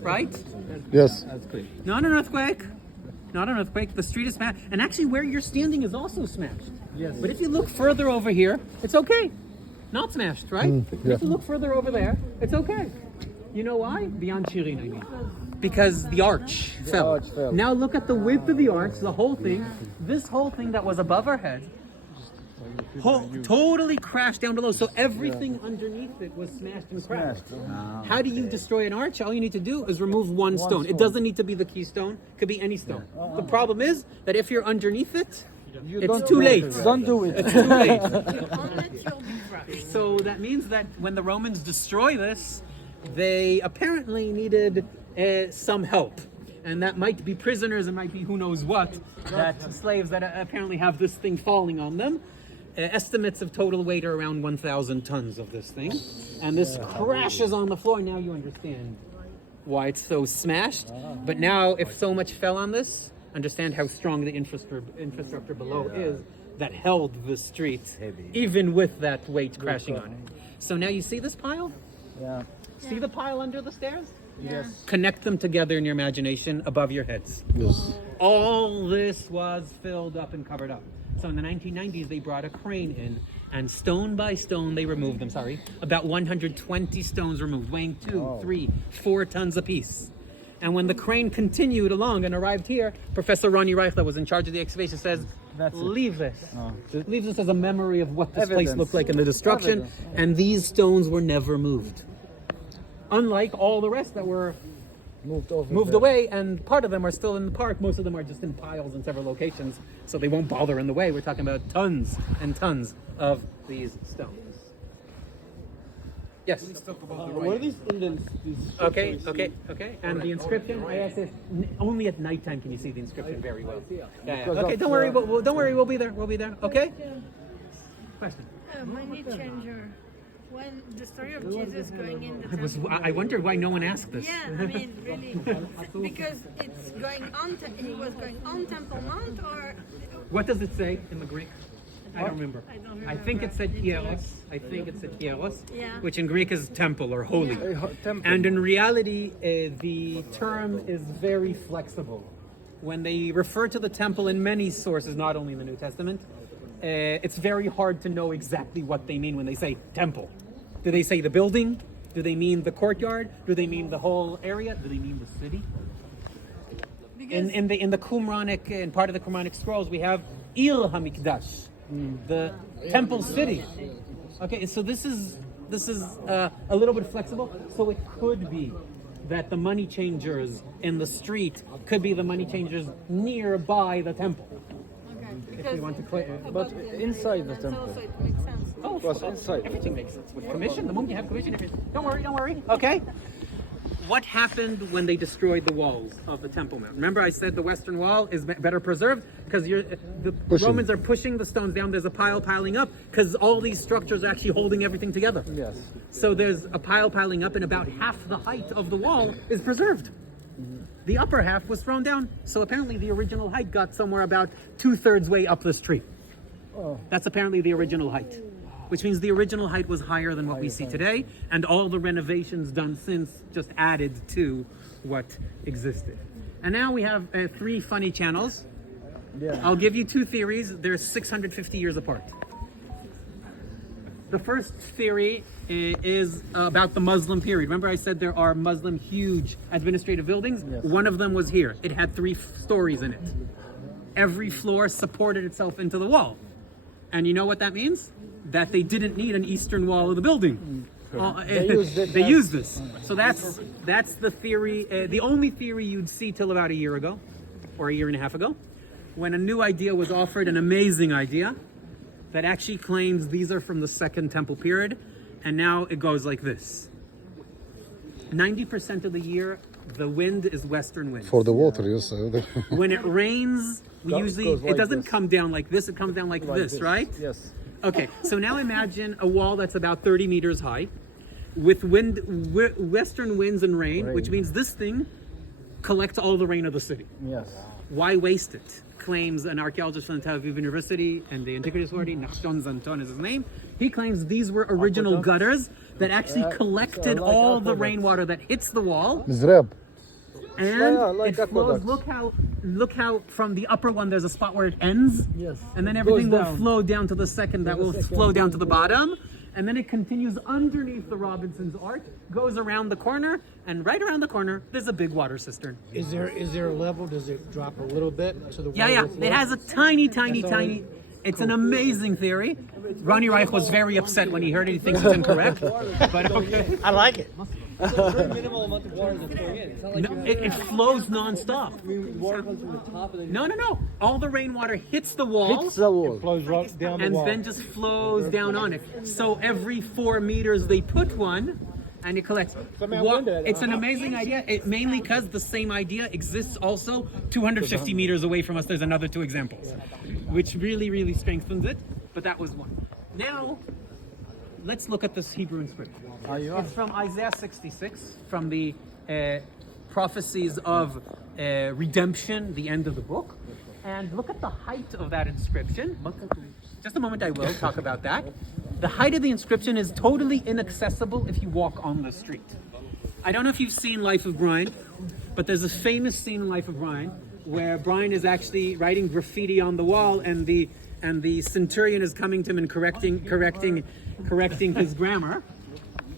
right? Yes. Not an earthquake. Not an earthquake. The street is smashed. And actually where you're standing is also smashed. Yes. But if you look further over here, it's okay. Not smashed, right? yeah. If you look further over there, it's okay. You know why? Beyond Shirin, I mean. Because the arch fell. arch fell. Now look at the width of the arch, the whole thing. This whole thing that was above our head totally crashed down below. So everything underneath it was smashed and crashed. How do you destroy an arch? All you need to do is remove one stone. It doesn't need to be the keystone. It could be any stone. The problem is that if you're underneath it, it's too late. Don't do it. It's too late. So that means that when the Romans destroy this, they apparently needed some help. And that might be prisoners, it might be who knows what, that slaves that apparently have this thing falling on them. Estimates of total weight are around 1,000 tons of this thing. And this crashes on the floor. Now you understand why it's so smashed. But now if so much fell on this, understand how strong the infrastructure below is that held the street, even with that weight crashing on it. So now you see this pile? Yeah. See the pile under the stairs? Yes. Connect them together in your imagination above your heads. Yes. All this was filled up and covered up. So in the 1990s, they brought a crane in, and stone by stone, they removed them, about 120 stones removed, weighing 2, 3, 4 tons apiece. And when the crane continued along and arrived here, Professor Ronnie Reich, that was in charge of the excavation, says, leave this. Leave this as a memory of what this place looked like in the destruction. And these stones were never moved. Unlike all the rest that were moved away, and part of them are still in the park. Most of them are just in piles in several locations, so they won't bother in the way. We're talking about tons and tons of these stones. Yes? What are these indents? Okay. And the inscription, I asked this, only at nighttime can you see the inscription very well. Yeah. Okay, don't worry, we'll be there. Okay? Question? Money changer. When the story of Jesus going in the temple. I wonder why no one asked this. Yeah, I mean, really, because it's going on. He was going on Temple Mount, or What does it say in the Greek? I don't remember. I think it said hieros. Yeah. Which in Greek is temple or holy. And in reality, the term is very flexible. When they refer to the temple in many sources, not only in the New Testament, it's very hard to know exactly what they mean when they say temple. Do they say the building? Do they mean the courtyard? Do they mean the whole area? Do they mean the city? In the Qumranic, in part of the Qumranic scrolls, we have Ir HaMikdash, the temple city. Okay, so this is a little bit flexible. So it could be that the money changers in the street could be the money changers nearby the temple. If we want to clear, But inside the temple. also it makes sense. oh, What's inside? everything makes sense with commission. The moment you have commission, don't worry. Okay. What happened when they destroyed the walls of the Temple Mount? Remember, I said the western wall is better preserved because the Romans are pushing the stones down. There's a pile piling up because all these structures are actually holding everything together. Yes. So there's a pile piling up, and about half the height of the wall is preserved. The upper half was thrown down. So apparently the original height got somewhere about 2/3 way up the street. That's apparently the original height, which means the original height was higher than what we see today, and all the renovations done since just added to what existed. And now we have 3 funny channels. Yeah. I'll give you 2 theories. They're 650 years apart. The first theory is about the Muslim period. Remember I said there are Muslim huge administrative buildings? Yes. One of them was here. It had 3 stories in it. Every floor supported itself into the wall. And you know what that means? That they didn't need an eastern wall of the building. They used this. So that's the theory. The only theory you'd see till about a year ago, or a year and a half ago, when a new idea was offered, an amazing idea, that actually claims these are from the Second Temple period, and now it goes like this. 90% of the year, the wind is western wind. For the water, yes. When it rains, it doesn't come down like this, it comes down like this, right? Yes. Okay, so now imagine a wall that's about 30 meters high, with western winds and rain, which means this thing collects all the rain of the city. Yes. Why waste it? Claims an archaeologist from the Tel Aviv University and the Antiquities Authority, Nachshon Zanton is his name. He claims these were original gutters that actually collected all the rainwater that hits the wall. Mizrab. And like it flows. aqueducts. Look how from the upper one there's a spot where it ends. Yes. And then everything Goes will down. flow down to the second that will flow down to the bottom. And then it continues underneath the Robinson's Arch, goes around the corner, and right around the corner there's a big water cistern. Is there a level? Does it drop a little bit to the Yeah. It has a tiny. It's an amazing theory. Ronnie Reich was very upset when he heard it. He thinks it's incorrect. But okay. I like it. Very minimal amount of water that's going in. It's not like No, it flows nonstop. water comes from the top and then No. All the rainwater hits the wall. hits the wall. Flows right down the And wall. then just flows down on it. So every 4 meters they put one, and it collects. It's an amazing idea. It mainly because the same idea exists also 250 meters away from us. There's another 2 examples, which really strengthens it. But that was one. Now, let's look at this Hebrew inscription. It's from Isaiah 66, from the prophecies of redemption, the end of the book. And look at the height of that inscription. Just a moment, I will talk about that. The height of the inscription is totally inaccessible if you walk on the street. I don't know if you've seen Life of Brian, but there's a famous scene in Life of Brian where Brian is actually writing graffiti on the wall, and the centurion is coming to him and correcting his grammar.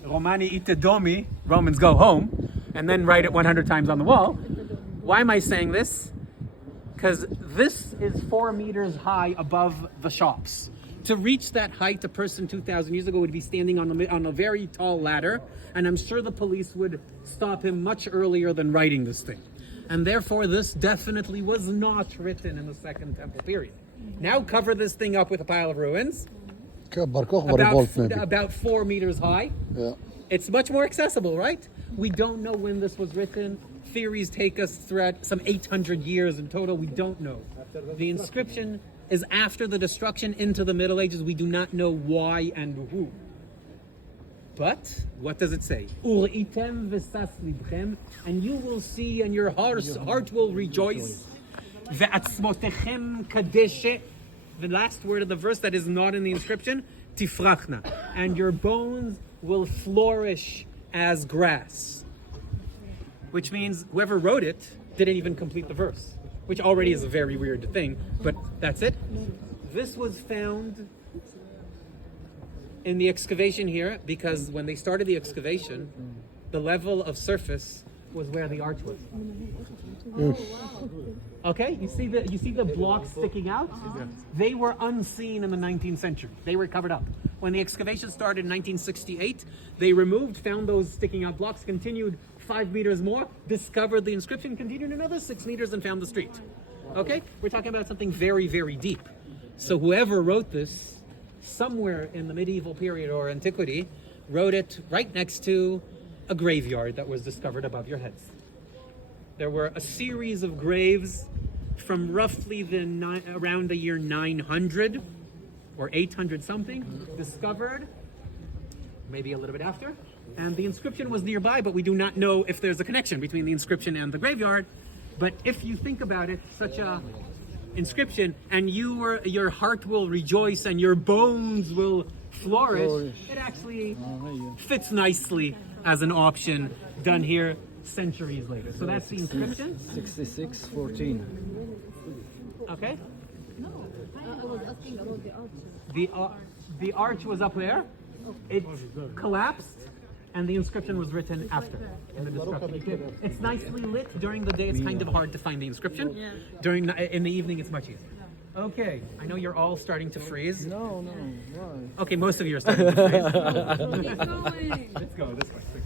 Romani ite domi, Romans go home, and then write it 100 times on the wall. Why am I saying this? Because this is 4 meters high above the shops. To reach that height, a person 2,000 years ago would be standing on a very tall ladder, and I'm sure the police would stop him much earlier than writing this thing. And therefore, this definitely was not written in the Second Temple period. Now cover this thing up with a pile of ruins, about 4 meters high. Yeah. It's much more accessible, right? We don't know when this was written. Theories take us throughout some 800 years in total. We don't know. The inscription is after the destruction into the Middle Ages. We do not know why and who. But what does it say? Uritem v'sas libchem, and you will see, and your heart will rejoice. Ve'atzmotechem kadeshe. The last word of the verse that is not in the inscription, tifrachna, and your bones will flourish as grass. Which means whoever wrote it didn't even complete the verse, which already is a very weird thing, but that's it. This was found in the excavation here because when they started the excavation, the level of surface was where the arch was. Okay, you see the blocks sticking out? They were unseen in the 19th century. They were covered up. When the excavation started in 1968, they found those sticking out blocks, continued 5 meters more, discovered the inscription, continued another 6 meters and found the street. Okay, we're talking about something very deep. So whoever wrote this, somewhere in the medieval period or antiquity, wrote it right next to a graveyard that was discovered above your heads. There were a series of graves from roughly around the year 900 or 800 something, discovered, maybe a little bit after, and the inscription was nearby, but we do not know if there's a connection between the inscription and the graveyard. But if you think about it, such a inscription, and your heart will rejoice and your bones will flourish, it actually fits nicely as an option done here centuries later. So that's the inscription. 6614. Okay. I was asking about the arch. The arch was up there. It collapsed, and the inscription was written after in the destruction. It's nicely lit during the day. It's kind of hard to find the inscription. In the evening, it's much easier. Okay, I know you're all starting to freeze. No, why? Okay, most of you are starting to freeze. Keep going. Let's go this way.